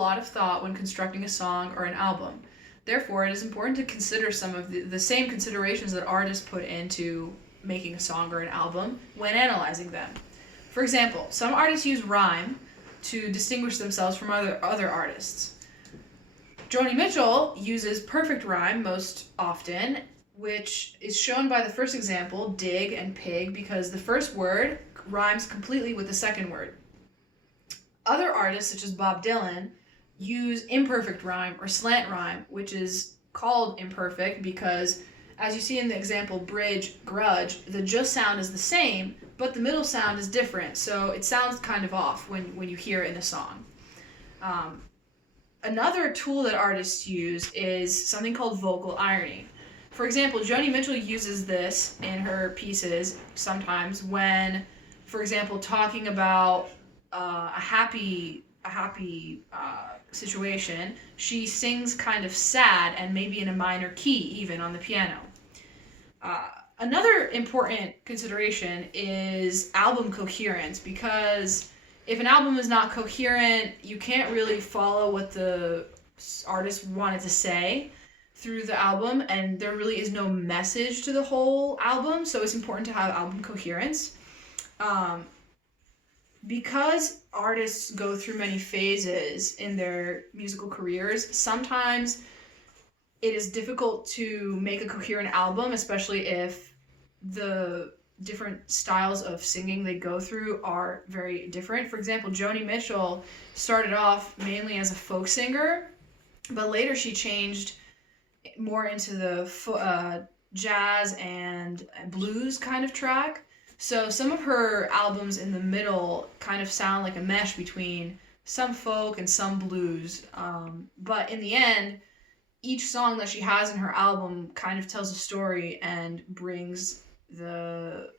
lot of thought when constructing a song or an album. Therefore, it is important to consider some of the same considerations that artists put into making a song or an album when analyzing them. For example, some artists use rhyme to distinguish themselves from other artists. Joni Mitchell uses perfect rhyme most often, which is shown by the first example, dig and pig, because the first word rhymes completely with the second word. Other artists, such as Bob Dylan, use imperfect rhyme or slant rhyme, which is called imperfect because, as you see in the example bridge, grudge, the just sound is the same, but the middle sound is different, so it sounds kind of off when you hear it in a song. Another tool that artists use is something called vocal irony. For example, Joni Mitchell uses this in her pieces sometimes when, for example, talking about a happy situation, she sings kind of sad and maybe in a minor key even on the piano. Another important consideration is album coherence, because if an album is not coherent, you can't really follow what the artist wanted to say through the album, and there really is no message to the whole album, so it's important to have album coherence. Because artists go through many phases in their musical careers, sometimes it is difficult to make a coherent album, especially if the different styles of singing they go through are very different. For example, Joni Mitchell started off mainly as a folk singer, but later she changed more into the jazz and blues kind of track. So some of her albums in the middle kind of sound like a mesh between some folk and some blues. But in the end, each song that she has in her album kind of tells a story and brings the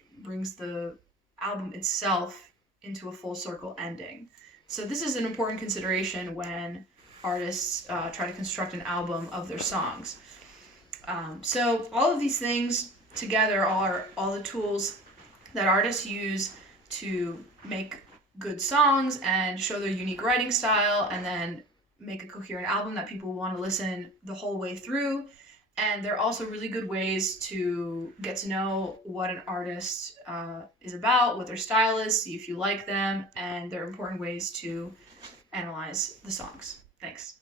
album itself into a full circle ending. So this is an important consideration when artists try to construct an album of their songs. So all of these things together are all the tools that artists use to make good songs and show their unique writing style, and then make a coherent album that people want to listen the whole way through. And they're also really good ways to get to know what an artist is about, what their style is, see if you like them, and they're important ways to analyze the songs. Thanks.